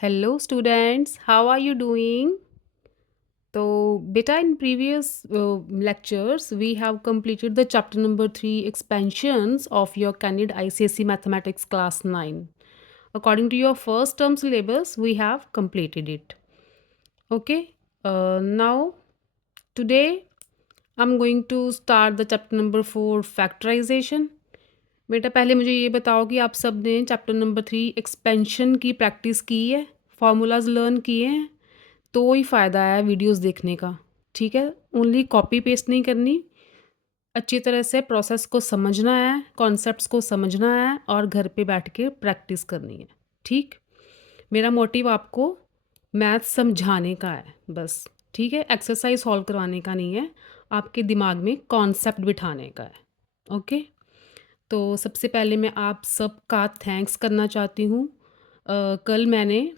Hello, students. How are you doing? So, beta, in previous lectures, we have completed the chapter number 3 expansions of your Candid ICSE Mathematics class 9. According to your first term syllabus, we have completed it. Okay. Now, today, I'm going to start the chapter number 4 factorization. बेटा पहले मुझे ये बताओ कि आप सब ने chapter number 3 expansion की प्रैक्टिस की है, फार्मूलाज लर्न किए हैं, तो ही फ़ायदा है वीडियोस देखने का। ठीक है, ओनली कॉपी पेस्ट नहीं करनी, अच्छी तरह से प्रोसेस को समझना है, कॉन्सेप्ट्स को समझना है और घर पे बैठ के प्रैक्टिस करनी है। ठीक, मेरा मोटिव आपको मैथ समझाने का है बस। ठीक है, एक्सरसाइज सॉल्व करवाने का नहीं है, आपके दिमाग में कॉन्सेप्ट बिठाने का है। ओके, तो सबसे पहले मैं आप सबका थैंक्स करना चाहती हूँ। कल मैंने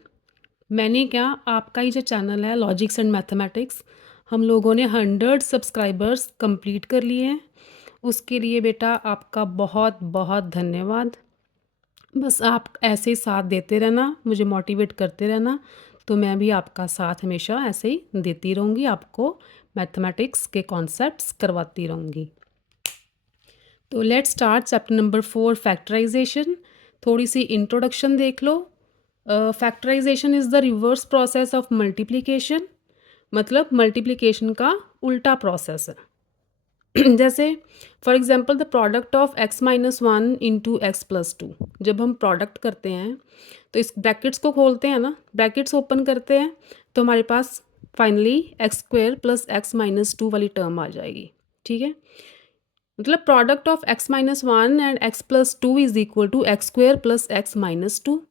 क्या, आपका ही जो चैनल है लॉजिक्स एंड मैथमेटिक्स, हम लोगों ने 100 सब्सक्राइबर्स कंप्लीट कर लिए हैं। उसके लिए बेटा आपका बहुत बहुत धन्यवाद। बस आप ऐसे ही साथ देते रहना, मुझे मोटिवेट करते रहना, तो मैं भी आपका साथ हमेशा ऐसे ही देती रहूँगी, आपको मैथमेटिक्स के कॉन्सेप्ट्स करवाती रहूँगी। तो let's start chapter number 4 factorisation. थोड़ी सी इंट्रोडक्शन देख लो। Factorisation is the reverse process of multiplication, मतलब मल्टीप्लिकेशन का उल्टा प्रोसेस है। जैसे for example the product of x minus one into x plus two, जब हम प्रोडक्ट करते हैं तो इस ब्रैकेट्स को खोलते हैं ना, ब्रैकेट्स ओपन करते हैं तो हमारे पास finally x square plus x minus two वाली टर्म आ जाएगी। ठीक है, मतलब product of x minus one and x plus two is equal to x square plus x minus two.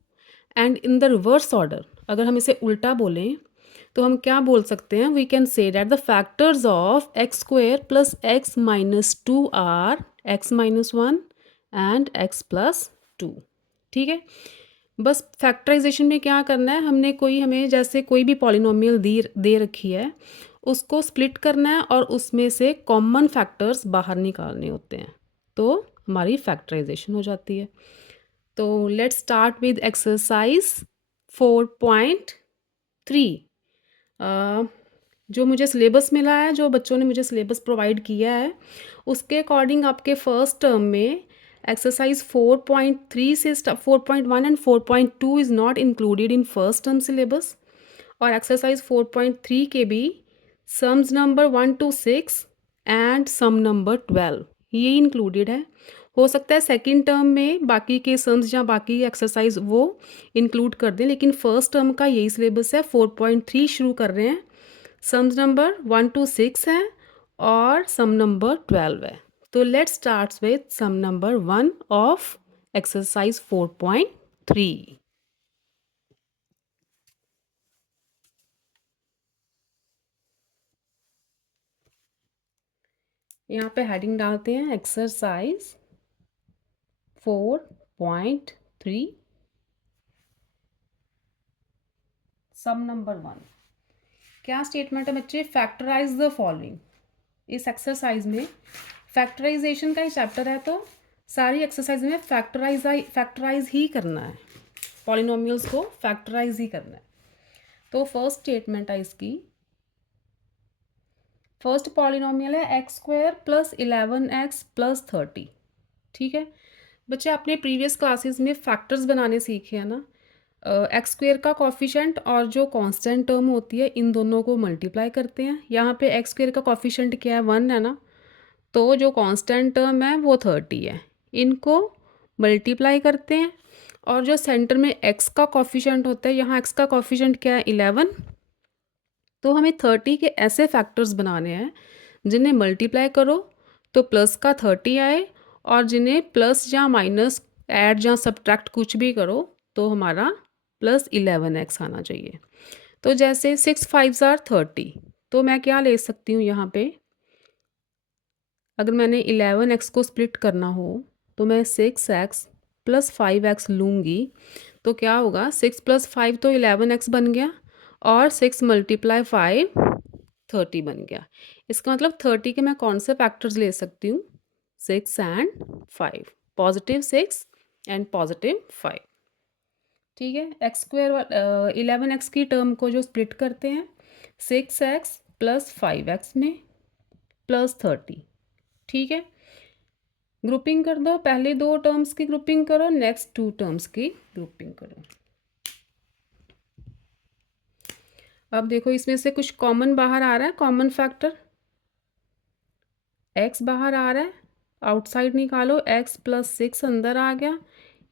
And in the reverse order, अगर हम इसे उल्टा बोलें तो हम क्या बोल सकते हैं, we can say that the factors of x square plus x minus two are x minus one and x plus two. ठीक है, बस फैक्टराइजेशन में क्या करना है, हमने हमें जैसे कोई भी पॉलिनोमियल दे रखी है, उसको स्प्लिट करना है और उसमें से कॉमन फैक्टर्स बाहर निकालने होते हैं, तो हमारी फैक्टराइजेशन हो जाती है। तो लेट्स स्टार्ट विद एक्सरसाइज 4.3। जो मुझे सिलेबस मिला है, जो बच्चों ने मुझे सिलेबस प्रोवाइड किया है, उसके अकॉर्डिंग आपके फर्स्ट टर्म में एक्सरसाइज 4.3 से 4.1 and 4.2 is not included in first term syllabus, और एक्सरसाइज 4.3 के भी sums number 1 to 6 and sum number 12 ये इंक्लूडेड है। हो सकता है सेकंड टर्म में बाकी के सम्स या बाकी एक्सरसाइज वो इंक्लूड कर दें, लेकिन फर्स्ट टर्म का यही सिलेबस है। 4.3 शुरू कर रहे हैं, सम्स नंबर 1 to 6 है और सम नंबर 12 है। तो let's start with sum number 1 of exercise 4.3। यहाँ पे हेडिंग डालते हैं एक्सरसाइज 4.3 सम नंबर 1। क्या स्टेटमेंट है बच्चे, फैक्टराइज द फॉलोइंग। इस एक्सरसाइज में फैक्टराइजेशन का ही चैप्टर है, तो सारी एक्सरसाइज में फैक्टराइज ही करना है, पॉलिनोमियल्स को फैक्टराइज ही करना है। तो फर्स्ट स्टेटमेंट है इसकी, फर्स्ट पॉलिनोमियल है x square plus 11x plus 30। ठीक है बच्चे, आपने प्रीवियस क्लासेस में फैक्टर्स बनाने सीखे हैं ना, एक्स स्क्वेयर का कॉफिशेंट और जो कांस्टेंट टर्म होती है, इन दोनों को मल्टीप्लाई करते हैं। यहाँ पे एक्स स्क्वेयर का कॉफिशेंट क्या है, 1 है ना, तो जो कांस्टेंट टर्म है वो 30 है, इनको मल्टीप्लाई करते हैं। और जो सेंटर में एक्स का कॉफिशेंट होता है, यहाँ एक्स का कॉफिशेंट क्या है, 11, तो हमें 30 के ऐसे फैक्टर्स बनाने हैं जिन्हें मल्टीप्लाई करो तो प्लस का 30 आए, और जिन्हें प्लस या माइनस ऐड या सब्ट्रैक्ट कुछ भी करो तो हमारा प्लस 11x आना चाहिए। तो जैसे 6 5 30, तो मैं क्या ले सकती हूँ यहाँ पे, अगर मैंने 11x को स्प्लिट करना हो तो मैं 6x प्लस 5x लूँगी, तो क्या होगा, 6 प्लस 5 तो 11x बन गया, और 6 मल्टीप्लाई 5 30 बन गया। इसका मतलब 30 के मैं कौन से फैक्टर्स ले सकती हूँ, 6 एंड 5, पॉजिटिव 6 एंड पॉजिटिव 5। ठीक है, एक्स स्क्वायर 11x की टर्म को जो स्प्लिट करते हैं 6x प्लस 5x में प्लस 30। ठीक है, ग्रुपिंग कर दो, पहले दो टर्म्स की ग्रुपिंग करो, नेक्स्ट टू टर्म्स की ग्रुपिंग करो। अब देखो इसमें से कुछ कॉमन बाहर आ रहा है, कॉमन फैक्टर x बाहर आ रहा है, आउटसाइड निकालो, x प्लस 6 अंदर आ गया,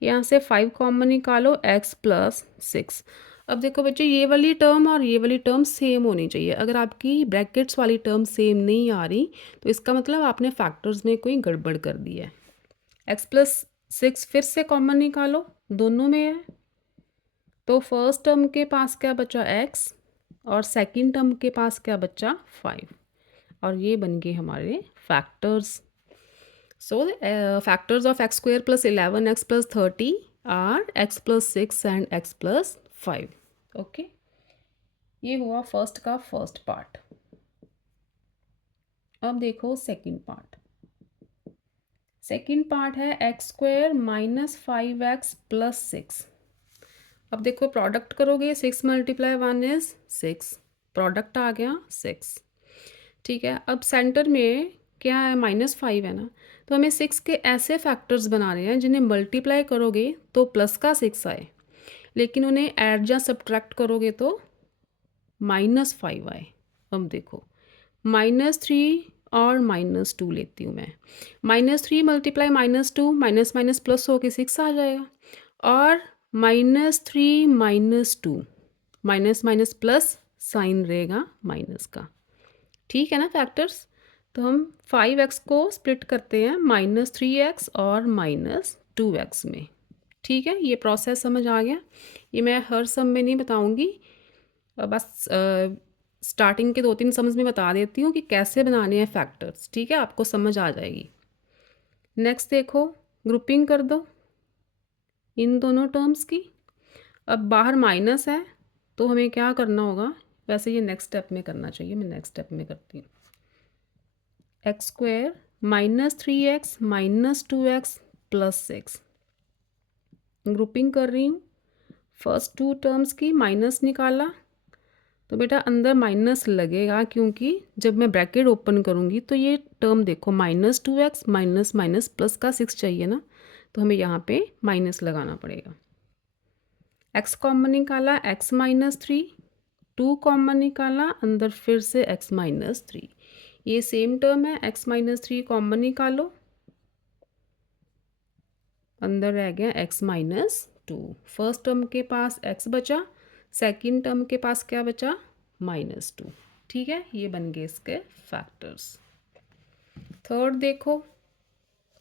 यहाँ से 5 कॉमन निकालो, x प्लस 6। अब देखो बच्चे ये वाली टर्म और ये वाली टर्म सेम होनी चाहिए। अगर आपकी ब्रैकेट्स वाली टर्म सेम नहीं आ रही तो इसका मतलब आपने फैक्टर्स में कोई गड़बड़ कर दी है। x प्लस 6 फिर से कॉमन निकालो, दोनों में है, तो फर्स्ट टर्म के पास क्या बचा x और सेकंड टर्म के पास क्या बचा 5, और ये बन गए हमारे factors. So factors of x square plus 11x plus 30 are x plus 6 and x plus 5. Okay, ये हुआ फर्स्ट का फर्स्ट पार्ट। अब देखो सेकंड पार्ट। सेकंड पार्ट है x square minus 5x plus 6। अब देखो प्रोडक्ट करोगे, 6 मल्टीप्लाई 1 इज 6, प्रोडक्ट आ गया 6। ठीक है, अब सेंटर में क्या है, -5 है ना, तो हमें 6 के ऐसे फैक्टर्स बनाने हैं जिन्हें मल्टीप्लाई करोगे तो प्लस का 6 आए, लेकिन उन्हें ऐड या सब्ट्रैक्ट करोगे तो -5 आए। अब देखो -3 और -2 लेती हूँ मैं। -3 मल्टीप्लाई -2, माइनस माइनस प्लस होके 6 आ जाएगा, और -3 -2 माइनस माइनस प्लस साइन रहेगा माइनस का। ठीक है ना फैक्टर्स। तो हम 5x को स्प्लिट करते हैं -3x और -2x में। ठीक है, ये प्रोसेस समझ आ गया। ये मैं हर सम में नहीं बताऊंगी, बस स्टार्टिंग के 2-3 सम्स में बता देती हूँ कि कैसे बनाने हैं फैक्टर्स। ठीक है, आपको समझ आ जाएगी। नेक्स्ट देखो, ग्रुपिंग कर दो इन दोनों टर्म्स की। अब बाहर माइनस है तो हमें क्या करना होगा, वैसे ये नेक्स्ट स्टेप में करना चाहिए, मैं नेक्स्ट स्टेप में करती हूँ। X square -3x -2x plus 6, grouping कर रही हूँ। फर्स्ट टू टर्म्स की माइनस निकाला तो बेटा अंदर माइनस लगेगा, क्योंकि जब मैं ब्रैकेट ओपन करूँगी तो ये टर्म देखो -2x माइनस माइनस प्लस का 6 चाहिए ना, तो हमें यहाँ पे माइनस लगाना पड़ेगा। x कॉमन निकाला, x -3, 2 कॉमन निकाला, अंदर फिर से x -3, ये सेम टर्म है, x -3 कॉमन निकालो, अंदर रह गया x -2। फर्स्ट टर्म के पास x बचा, सेकंड टर्म के पास क्या बचा -2। ठीक है, ये बन गए इसके फैक्टर्स। थर्ड देखो,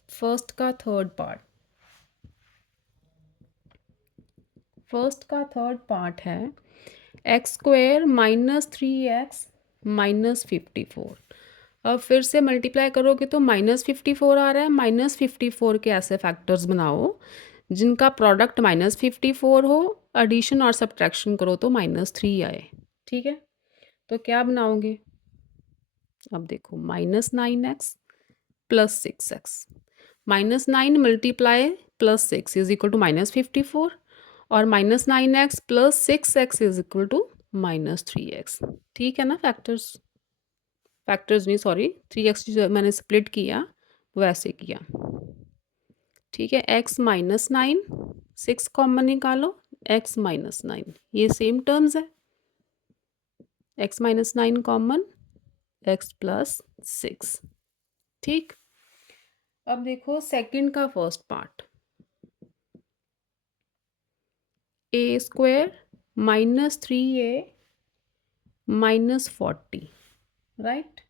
फर्स्ट का थर्ड पार्ट। फर्स्ट का थर्ड पार्ट है एक्स स्क्वायर -3x -54। अब फिर से मल्टीप्लाई करोगे तो -54 आ रहा है। -54 के ऐसे फैक्टर्स बनाओ जिनका प्रोडक्ट -54 हो, एडिशन और सब्ट्रैक्शन करो तो -3 आए। ठीक है, तो क्या बनाओगे, अब देखो -9x plus 6x, -9 multiply plus 6 is equal to -54, और -9x plus 6x is equal to -3x। ठीक है ना फैक्टर्स, फैक्टर्स नहीं सॉरी, 3x जो मैंने स्प्लिट किया वैसे किया। ठीक है, x -9, 6 कॉमन निकालो, x -9, ये सेम टर्म्स है, x -9 कॉमन, x प्लस 6। ठीक, अब देखो सेकंड का first part, a square -3a -40, right.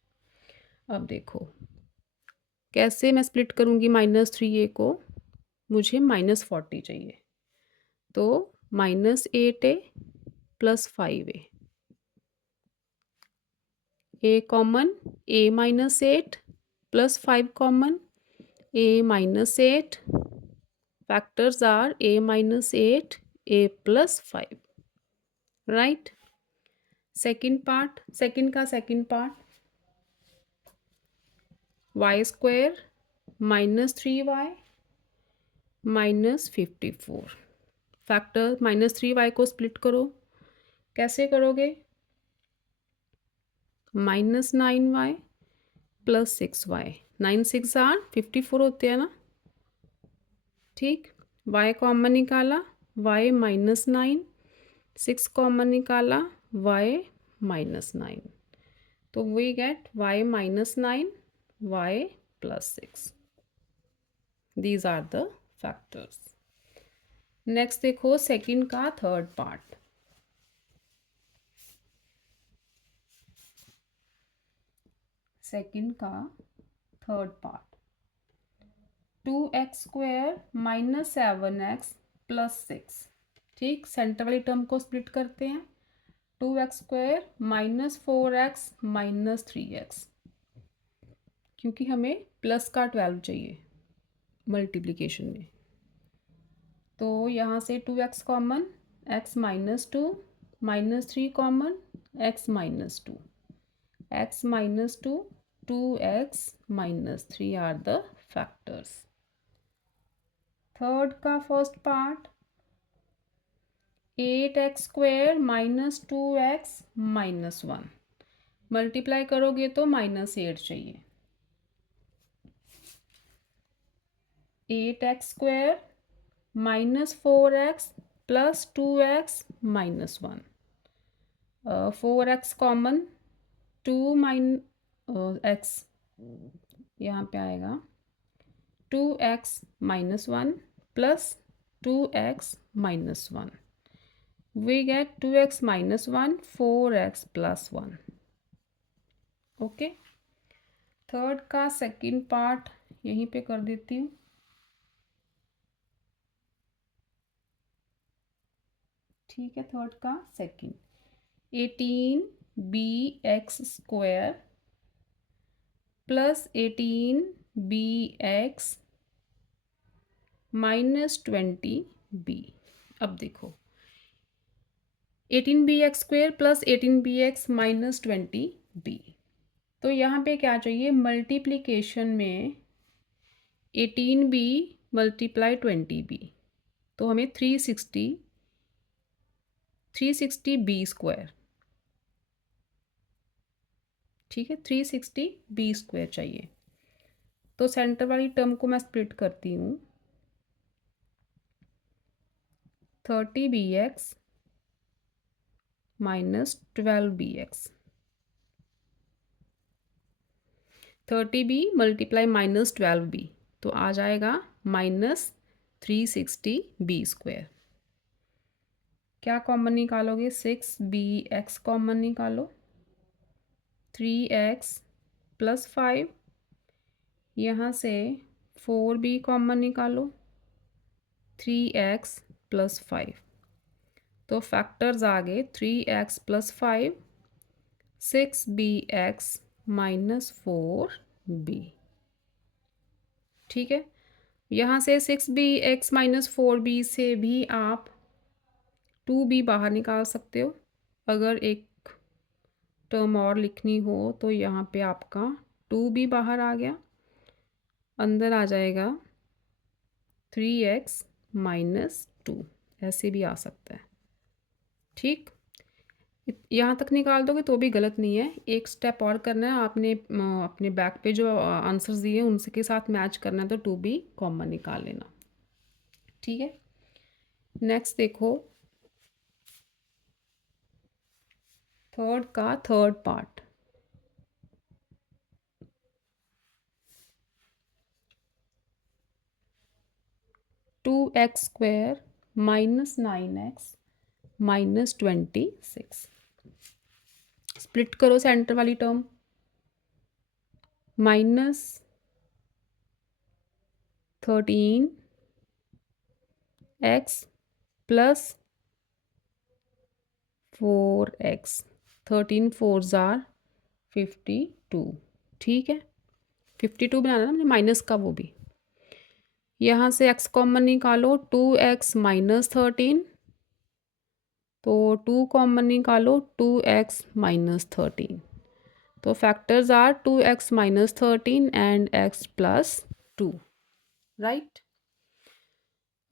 अब देखो कैसे मैं स्प्लिट करूँगी -3a को, मुझे -40 चाहिए, तो -8a plus 5a, a common, a -8 plus 5 common, a -8, factors are a -8 a plus 5, right. Second part, second का second part, Y square -3y -54, factor -3y को स्प्लिट करो, कैसे करोगे? -9y + 6y, 9 6 आर 54 होते हैं ना, ठीक। y कॉमन निकाला, y -9, 6 कॉमन निकाला, y -9, तो we get y -9, y + 6। These are the factors. Next देखो सेकंड का थर्ड पार्ट। सेकंड का थर्ड पार्ट, 2x² - 7x + 6, ठीक। सेंटर वाली टर्म को स्प्लिट करते हैं, 2x² - 4x - 3x, क्योंकि हमें प्लस का 12 चाहिए मल्टीप्लिकेशन में। तो यहाँ से 2x common, x -2, -3 common, x -2, x -2, 2x -3 are the factors. Third का first part, 8x² - 2x - 1, multiply करोगे तो -8 चाहिए। 8x² - 4x + 2x - 1, 4x common, 2 x यहाँ पे आएगा 2x - 1 + 2x - 1, we get 2x - 1, 4x + 1। Okay, third का सेकंड पार्ट यहीं पे कर देती हूँ। ठीक है, थर्ड का सेकंड, 18bx² + 18bx - 20b। अब देखो 18bx² + 18bx - 20b, तो यहाँ पे क्या चाहिए? मल्टीप्लिकेशन में 18b × 20b, तो हमें 360b², ठीक है, 360b² चाहिए। तो सेंटर वाली टर्म को मैं स्प्लिट करती हूँ, 30bx - 12bx, 30b × -12b, तो आ जाएगा -360b²। क्या कॉमन निकालोगे? 6bx कॉमन निकालो, 3x + 5, यहाँ से 4b कॉमन निकालो, 3x + 5, तो फैक्टर्स आ गए 3x + 5, 6bx - 4b, ठीक है। यहाँ से 6bx - 4b से भी आप 2b बाहर निकाल सकते हो। अगर एक टर्म और लिखनी हो तो यहाँ पे आपका 2b बाहर आ गया, अंदर आ जाएगा 3x - 2, ऐसे भी आ सकता है, ठीक। यहाँ तक निकाल दोगे तो भी गलत नहीं है, एक स्टेप और करना है आपने, अपने बैक पे जो आंसर्स दिए हैं उनसे के साथ मैच करना है, तो 2b कॉमन निकाल लेना, ठीक है। नेक्स्ट देखो थर्ड का third part, 2x² - 9x - 26, split करो सेंटर वाली term, -13x + 4x, 13 4s are 52, ठीक है। 52 बनाना ना, माइनस का वो भी। यहाँ से x कॉमन निकालो, 2x - 13, तो 2 कॉमन निकालो, 2x - 13, तो factors are 2x - 13 and x + 2, right.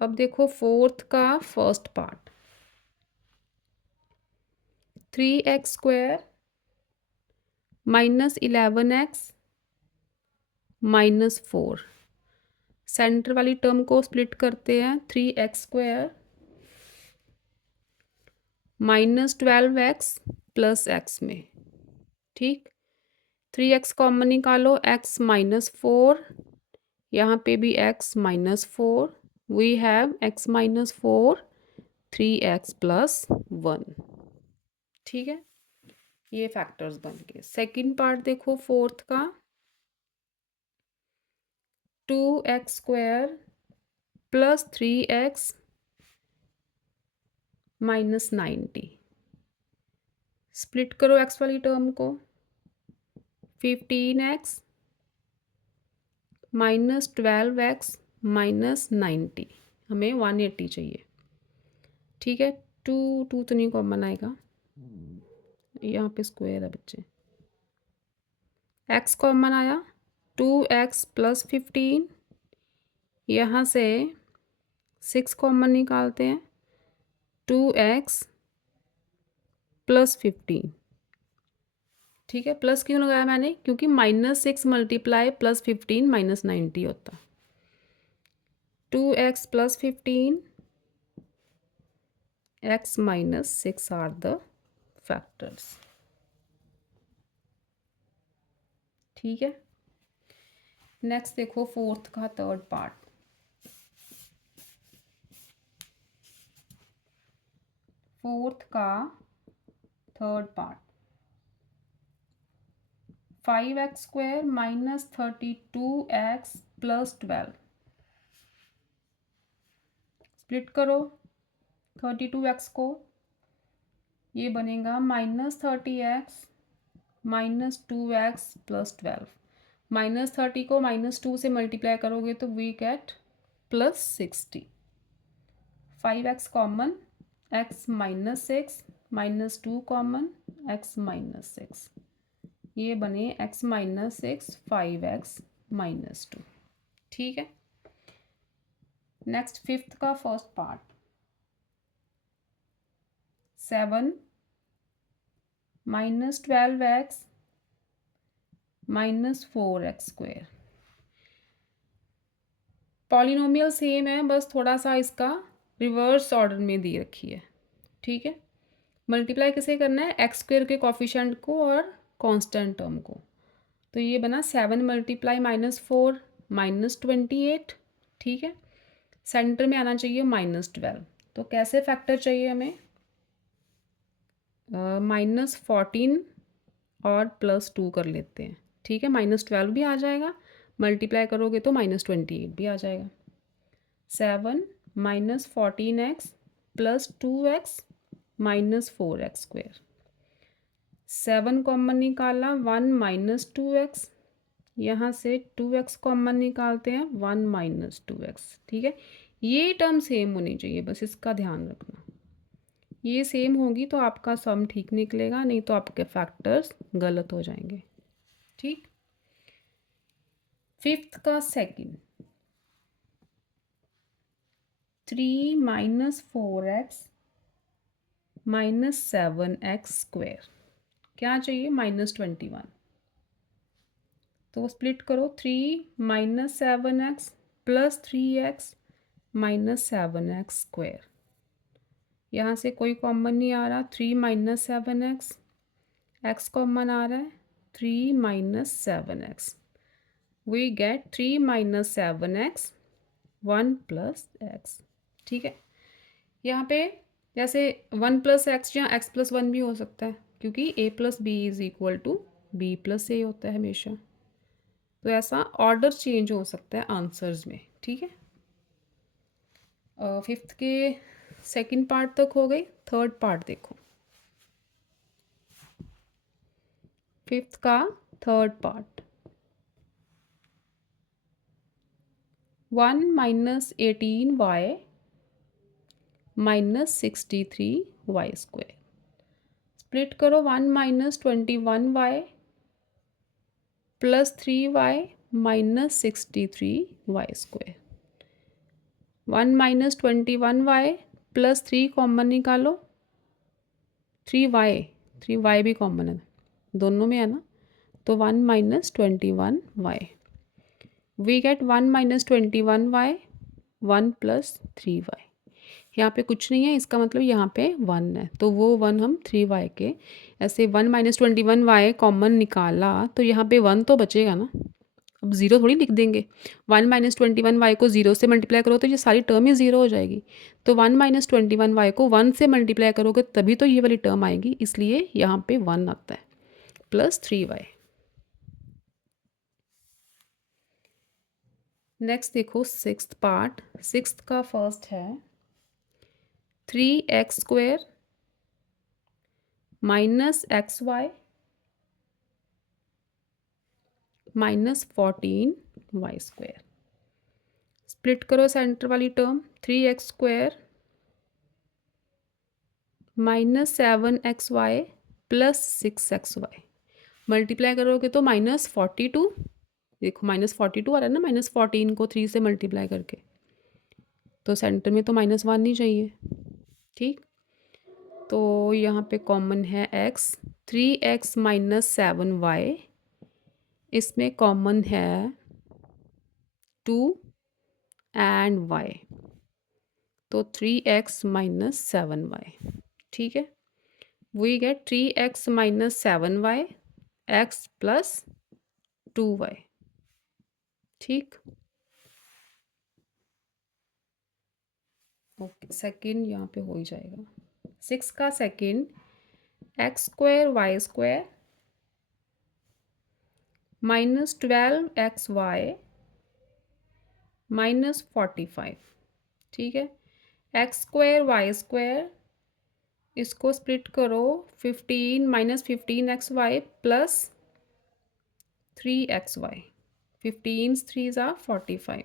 अब देखो फोर्थ का first part, 3x² -11x -4। Centre वाली टर्म को स्प्लिट करते हैं, 3x² -12x + x में। ठीक, 3x कॉमन निकालो, x -4, यहाँ पे भी x -4, we have x -4 3x + 1। ठीक है, ये फैक्टर्स बन गए। सेकंड पार्ट देखो फोर्थ का, 2x² + 3x -90। स्प्लिट करो x वाली टर्म को, 15x -12x -90, हमें 180 चाहिए। ठीक है, 2 तो नहीं कॉमन आएगा, यहाँ पे स्क्वायर है बच्चे। x कॉमन आया, 2x + 15, यहाँ से 6 कॉमन निकालते हैं, 2x + 15। ठीक है, प्लस क्यों लगाया मैंने, क्योंकि -6 × +15 -90 होता। 2x + 15, x -6 are the factors. ठीक है, नेक्स्ट देखो फोर्थ का थर्ड पार्ट, फोर्थ का third part, 5x² -32x + 12। Split करो 32x को, ये बनेगा -30x -2x + 12। -30 को -2 से मल्टीप्लाई करोगे तो we get +60। 5x common, x -6 -2 common, x -6, ये बने x -6 5x -2। ठीक है, नेक्स्ट फिफ्थ का first part, 7 -12x -4x²। Polynomial same है, बस थोड़ा सा इसका रिवर्स ऑर्डर में दी रखी है। ठीक है, मल्टीप्लाई किसे करना है, x² के कॉफिशेंट को और कांस्टेंट टर्म को। तो ये बना 7 × -4 -28। ठीक है, सेंटर में आना चाहिए -12। तो कैसे फैक्टर चाहिए हमें, -14 और +2 कर लेते हैं। ठीक है, -12 भी आ जाएगा, मल्टीप्लाई करोगे तो -28 भी आ जाएगा। 7 -14x + 2x -4x²। 7 कॉमन निकाला, 1 -2x, यहाँ से 2x कॉमन निकालते हैं, 1 - 2x। ठीक है, ये टर्म सेम होनी चाहिए, बस इसका ध्यान रखना। ये सेम होगी तो आपका सम ठीक निकलेगा, नहीं तो आपके फैक्टर्स गलत हो जाएंगे। ठीक, फिफ्थ का सेकंड, 3 -4x -7x²। क्या चाहिए, -21। तो स्प्लिट करो, 3 - 7x + 3x -7x²। यहाँ से कोई कॉमन नहीं आ रहा, 3 - 7x, x कॉमन आ रहा है, 3 - 7x। We get 3 - 7x 1 + x। ठीक है, यहाँ पे जैसे 1 + x या x + 1 भी हो सकता है, क्योंकि a + b = b + a होता है हमेशा। तो ऐसा ऑर्डर चेंज हो सकता है आंसर्स में। ठीक है, फिफ्थ के सेकंड पार्ट तक हो गई, थर्ड पार्ट देखो, फिफ्थ का third part, 1 - 18y -63y²। Split करो, 1 - 21y + 3y -63y²। 1 minus 21y plus 3 common निकालो, 3y भी कॉमन है, दोनों में है ना, तो 1 minus 21y, we get 1 minus 21y, 1 plus 3y। यहाँ पे कुछ नहीं है, इसका मतलब यहाँ पे 1 है, तो वो 1 हम 3y के ऐसे 1 माइनस 21y कॉमन निकाला, तो यहाँ पे 1 तो बचेगा ना, अब ज़ीरो थोड़ी लिख देंगे। 1 माइनस 21y को 0 से मल्टीप्लाई करो तो ये सारी टर्म ही ज़ीरो हो जाएगी, तो 1 माइनस 21y को 1 से मल्टीप्लाई करोगे तभी तो ये वाली टर्म आएगी, इसलिए यहाँ पे 1 आता है प्लस 3y। नेक्स्ट देखो सिक्स्थ पार्ट, सिक्स्थ का फर्स्ट है 3x² minus XY minus 14y²। Split करो सेंटर वाली term, 3x² minus 7xy plus 6xy, multiply करोगे तो -42, देखो -42 आ रहा है ना, -14 को 3 से मल्टीप्लाई करके, तो सेंटर में तो -1 नहीं चाहिए, ठीक। तो यहाँ पे कॉमन है x, 3x माइनस 7y, इसमें कॉमन है 2 एंड y, तो 3x माइनस 7y, ठीक है। We get 3x minus 7y, x plus 2y, ठीक। ओके, सेकेंड यहाँ पे हो ही जाएगा। 6 का second, x² minus 12xy minus 45, ठीक है। x²y², इसको स्प्लिट करो, 15 माइनस 15xy प्लस 3xy, 15 3 ज़ा 45,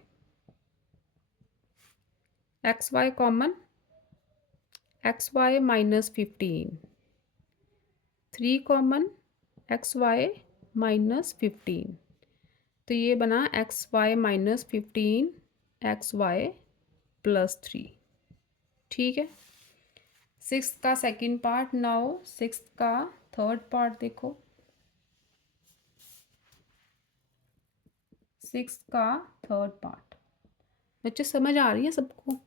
xy common, xy minus 15, 3 common, xy minus 15, तो ये बना xy माइनस 15 xy प्लस 3, ठीक है। सिक्स का सेकेंड पार्ट, नाउ सिक्स का थर्ड पार्ट देखो, सिक्स का थर्ड पार्ट। बच्चे समझ आ रही है सबको?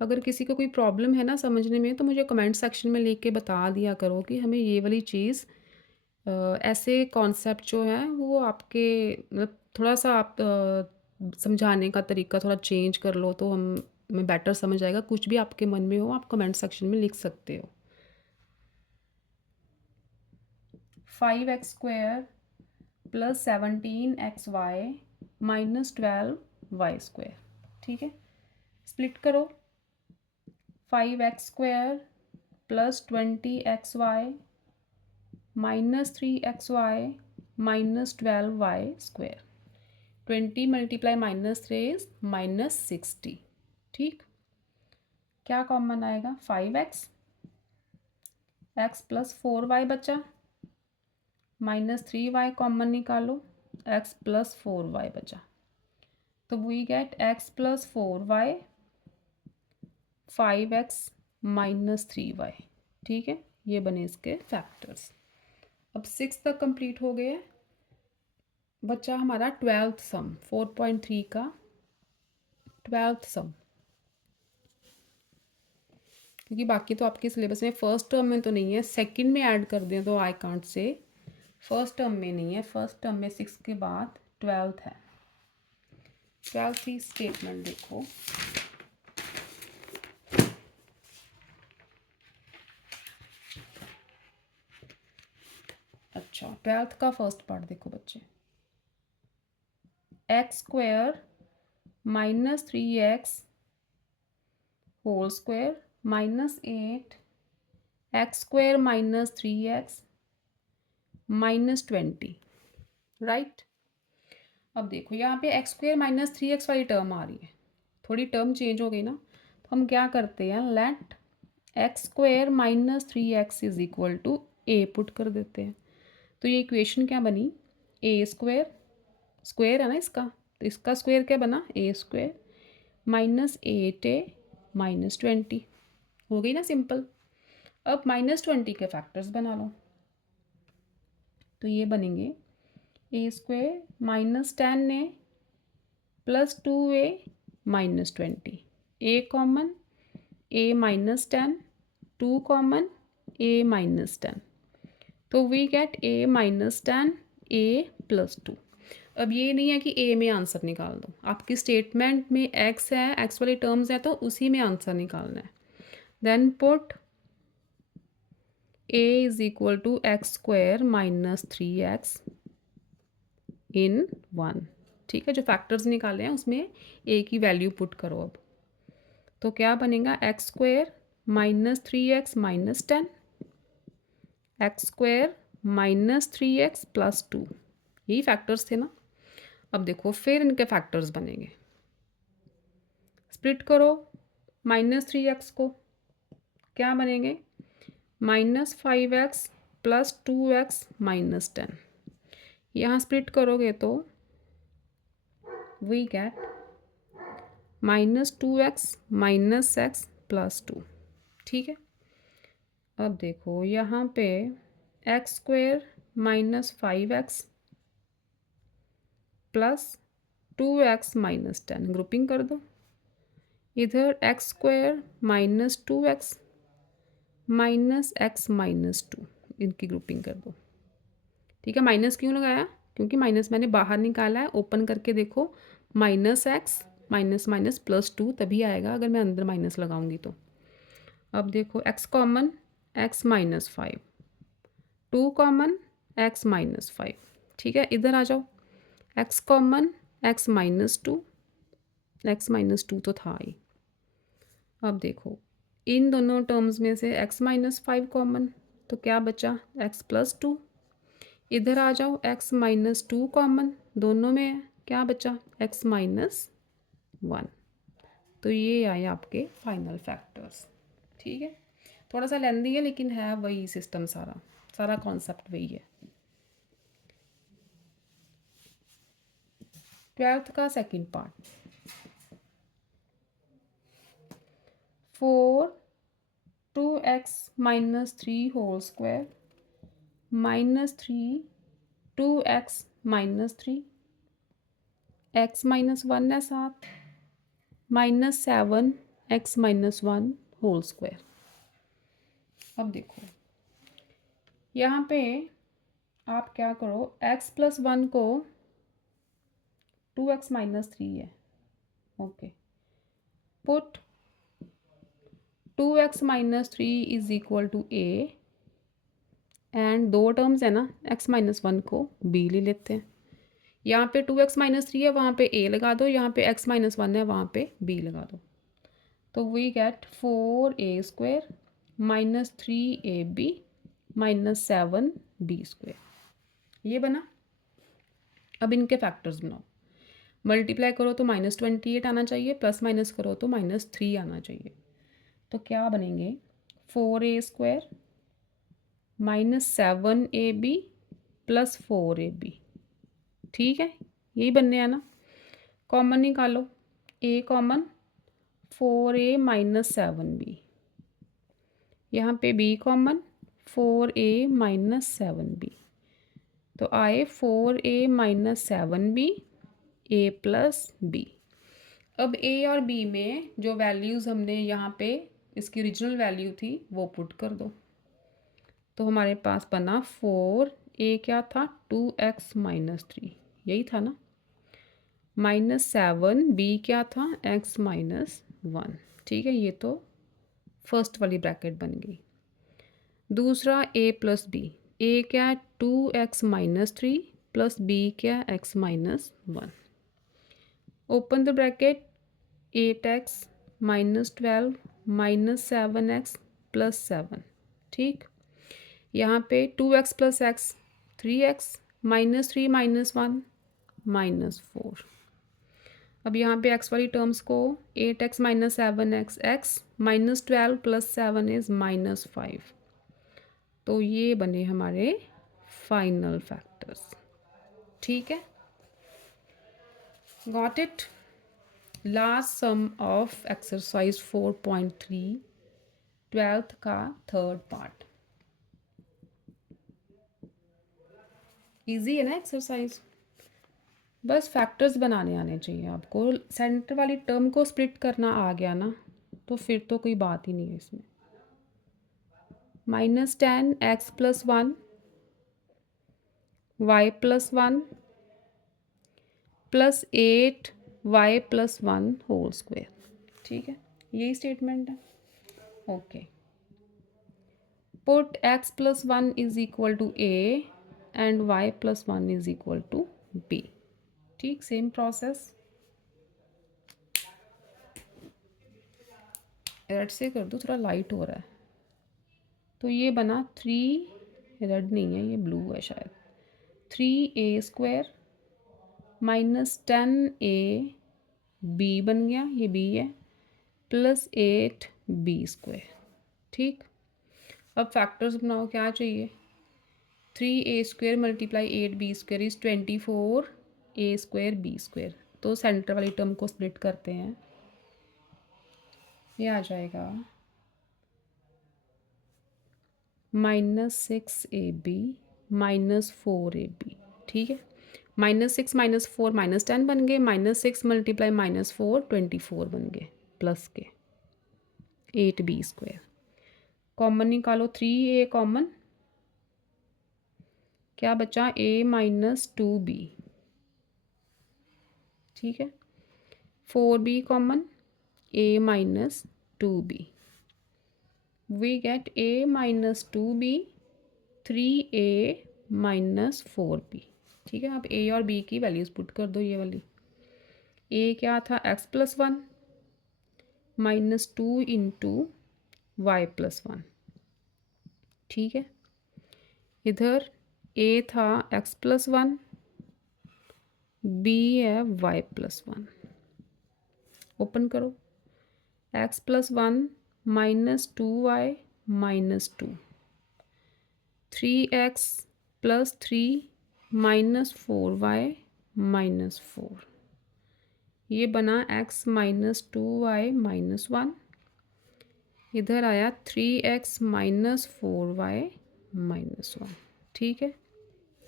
अगर किसी को कोई प्रॉब्लम है ना समझने में, तो मुझे कमेंट सेक्शन में लिख के बता दिया करो कि हमें ये वाली चीज़ ऐसे कॉन्सेप्ट जो है वो आपके मतलब थोड़ा सा आप समझाने का तरीका थोड़ा चेंज कर लो तो हमें बेटर समझ आएगा। कुछ भी आपके मन में हो आप कमेंट सेक्शन में लिख सकते हो। 5x² plus 17xy minus 12y², ठीक है। स्प्लिट करो, 5x² plus 20xy minus 3xy minus 12y², 20 multiply -3 is -60, ठीक। क्या कॉमन आएगा, 5x, x प्लस 4y बचा, -3y कॉमन निकालो, x प्लस 4y बचा, तो we get x plus 4y, 5x minus 3y, ठीक है। ये बने इसके फैक्टर्स। अब 6 तक कंप्लीट हो गए, बच्चा हमारा 12th सम, 4.3 का 12th सम, क्योंकि बाकी तो आपके सिलेबस में फर्स्ट टर्म में तो नहीं है, सेकंड में ऐड कर दें तो I can't say, first term में नहीं है, फर्स्ट टर्म में 6 के बाद 12th है। 12th की स्टेटमेंट देखो, अच्छा 12th का फर्स्ट पार्ट देखो बच्चे, x² minus 3x whole square minus 8 x² minus 3x minus 20, right. अब देखो यहाँ पे x² माइनस 3x वाली टर्म आ रही है, थोड़ी टर्म चेंज हो गई ना, तो हम क्या करते हैं, let x² minus 3x is equal to a put कर देते हैं। तो ये इक्वेशन क्या बनी, a स्क्वायर, स्क्वायर है ना इसका, तो इसका स्क्वायर क्या बना, a स्क्वायर -8a -20 हो गई ना सिंपल। अब -20 के फैक्टर्स बना लो, तो ये बनेंगे a² -10a +2a -20, a common, a -10, 2 common, a -10, तो वी गेट a -10 a +2। अब ये नहीं है कि ए में आंसर निकाल दो, आपकी स्टेटमेंट में एक्स है, एक्स वाली टर्म्स है तो उसी में आंसर निकालना है। Then put a is equal to x² -3x in 1। ठीक है, जो फैक्टर्स निकाले हैं उसमें a की वैल्यू पुट करो। अब तो क्या बनेगा, x² -3x -10, x² -3x +2, यही फैक्टर्स थे ना। अब देखो फिर इनके फैक्टर्स बनेंगे, स्प्लिट करो -3x को, क्या बनेंगे, -5x +2x -10, यहाँ स्प्लिट करोगे तो वी गेट -2x -x +2। ठीक है, अब देखो यहाँ पे x² -5x +2x -10 ग्रुपिंग कर दो, इधर x² -2x -x -2 इनकी ग्रुपिंग कर दो। ठीक है, माइनस क्यों लगाया, क्योंकि माइनस मैंने बाहर निकाला है, ओपन करके देखो -x -+2 तभी आएगा अगर मैं अंदर माइनस लगाऊंगी तो। अब देखो x common, x -5, 2 common, x -5। ठीक है, इधर आ जाओ, x कॉमन, x -2, x -2 तो था ही। अब देखो इन दोनों टर्म्स में से x -5 कॉमन, तो क्या बचा, x +2। इधर आ जाओ, x -2 कॉमन, दोनों में है, क्या बचा, x -1। तो ये आए आपके फाइनल फैक्टर्स। ठीक है, थोड़ा सा लेंदी है लेकिन है वही सिस्टम, सारा सारा कॉन्सेप्ट वही है। 12th का second part, 4 2x -3 whole square -3 2x -3, x -1 है साथ, -7 x -1 होल स्क्वायर। अब देखो यहाँ पे आप क्या करो, x +1 को 2x -3 है, okay, put 2x -3 is equal to a, and दो टर्म्स है ना, x -1 को b ले लेते हैं। यहाँ पे 2x -3 है, वहाँ पे a लगा दो, यहाँ पे x -1 है, वहाँ पे b लगा दो, तो we gate 4a² -3ab -7b²। ये बना। अब इनके फैक्टर्स बनाओ, मल्टीप्लाई करो तो -28 आना चाहिए, प्लस माइनस करो तो -3 आना चाहिए, तो क्या बनेंगे, 4a² -7ab +4ab। ठीक है, यही बनने हैं ना। कॉमन निकालो, a कॉमन, 4a -7b, यहाँ पे b कॉमन, 4a -7b, तो आए 4a -7b a + b। अब a और b में जो वैल्यूज़ हमने यहाँ पे इसकी ओरिजिनल वैल्यू थी वो पुट कर दो, तो हमारे पास बना 4a क्या था, 2x -3, यही था ना, -7b क्या था, x -1। ठीक है, ये तो फर्स्ट वाली ब्रैकेट बन गई। दूसरा a + b, a क्या है, 2x -3 + b क्या है, x -1। Open the bracket, 8x -12 -7x +7। ठीक, यहाँ पे 2x + x 3x -3 -1 -4। अब यहाँ पे x वाली टर्म्स को 8x -7x x -12 + 7 इज़ -5, तो ये बने हमारे फाइनल फैक्टर्स। ठीक है, got it. Last sum of exercise 4.3 12th का थर्ड पार्ट। इजी है ना एक्सरसाइज, बस फैक्टर्स बनाने आने चाहिए आपको। सेंटर वाली टर्म को स्प्लिट करना आ गया ना, तो फिर तो कोई बात ही नहीं है इसमें। -10x+1 y+1 +8y+1 whole square. ठीक है, यही स्टेटमेंट है। Okay, put x+1 is equal to a and y+1 is equal to b। ठीक, सेम प्रोसेस। रेड से कर दो, थोड़ा लाइट हो रहा है। तो ये बना 3, रेड नहीं है ये ब्लू है शायद, 3a² -10ab बन गया, ये b है, +8b²। ठीक, अब फैक्टर्स बनाओ, क्या चाहिए। 3a² × 8b² is 24a² b²। तो सेंटर वाली टर्म को स्प्लिट करते हैं, ये आ जाएगा -6ab -4ab। ठीक है, -6 -4 -10 बन गए, -6 × -4 24 बन गए, प्लस के 8b²। कॉमन निकालो, 3a कॉमन, क्या बचा, a -2b। ठीक है, 4b common, a -2b। we get a -2b 3a -4b। ठीक है, आप a और b की वैल्यूज़ पुट कर दो। ये वाली a क्या था, x+1 -2 × y+1। ठीक है, इधर a था x+1, b है y+1। ओपन करो, x+1 -2y -2, 3x + 3 -4y -4, ये बना x -2y -1, इधर आया 3x -4y -1। ठीक है,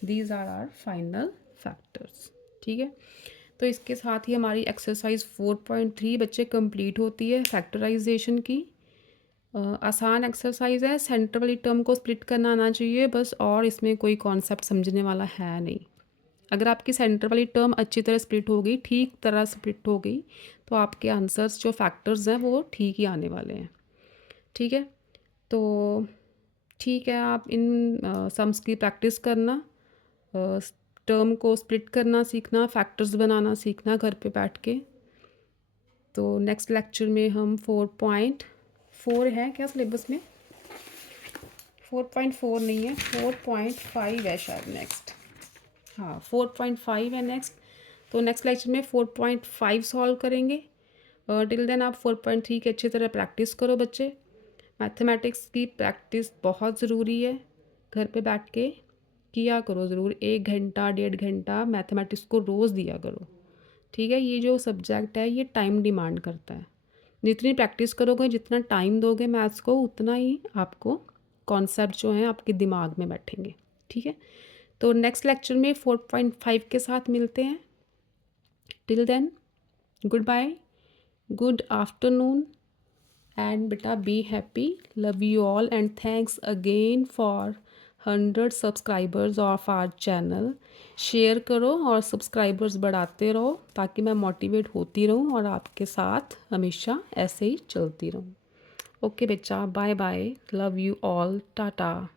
these are our final factors. ठीक है, तो इसके साथ ही हमारी एक्सरसाइज 4.3 बच्चे कंप्लीट होती है फैक्टराइजेशन की। आसान एक्सरसाइज है, सेंटर वाली टर्म को स्प्लिट करना आना चाहिए बस, और इसमें कोई कॉन्सेप्ट समझने वाला है नहीं। अगर आपकी सेंटर वाली टर्म अच्छी तरह स्प्लिट हो गई, ठीक तरह स्प्लिट हो गई, तो आपके आंसर्स जो फैक्टर्स हैं वो ठीक ही आने वाले हैं। ठीक है, तो ठीक है, आप इन सम्स की प्रैक्टिस करना, टर्म को स्प्लिट करना सीखना, फैक्टर्स बनाना सीखना घर पे बैठ के। तो नेक्स्ट लेक्चर में हम 4.4 है क्या सिलेबस में, 4.4 नहीं है, 4.5 है शायद नेक्स्ट। हाँ, 4.5 है नेक्स्ट। तो नेक्स्ट लेक्चर में 4.5 सॉल्व करेंगे। टिल देन आप 4.3 की अच्छी तरह प्रैक्टिस करो बच्चे। मैथमेटिक्स की प्रैक्टिस बहुत ज़रूरी है, घर पे बैठ के किया करो ज़रूर। 1 घंटा 1.5 घंटा मैथमेटिक्स को रोज़ दिया करो। ठीक है, ये जो सब्जेक्ट है ये टाइम डिमांड करता है। जितनी प्रैक्टिस करोगे, जितना टाइम दोगे मैथ्स को, उतना ही आपको कॉन्सेप्ट जो हैं आपके दिमाग में बैठेंगे। ठीक है, तो नेक्स्ट लेक्चर में 4.5 के साथ मिलते हैं। Till then goodbye, good afternoon, and beta be happy, love you all, and thanks again for 100 subscribers of our channel. Share करो और सब्सक्राइबर्स बढ़ाते रहो, ताकि मैं मोटिवेट होती रहूँ और आपके साथ हमेशा ऐसे ही चलती रहूँ। ओके बच्चा, bye bye, love you all, Tata.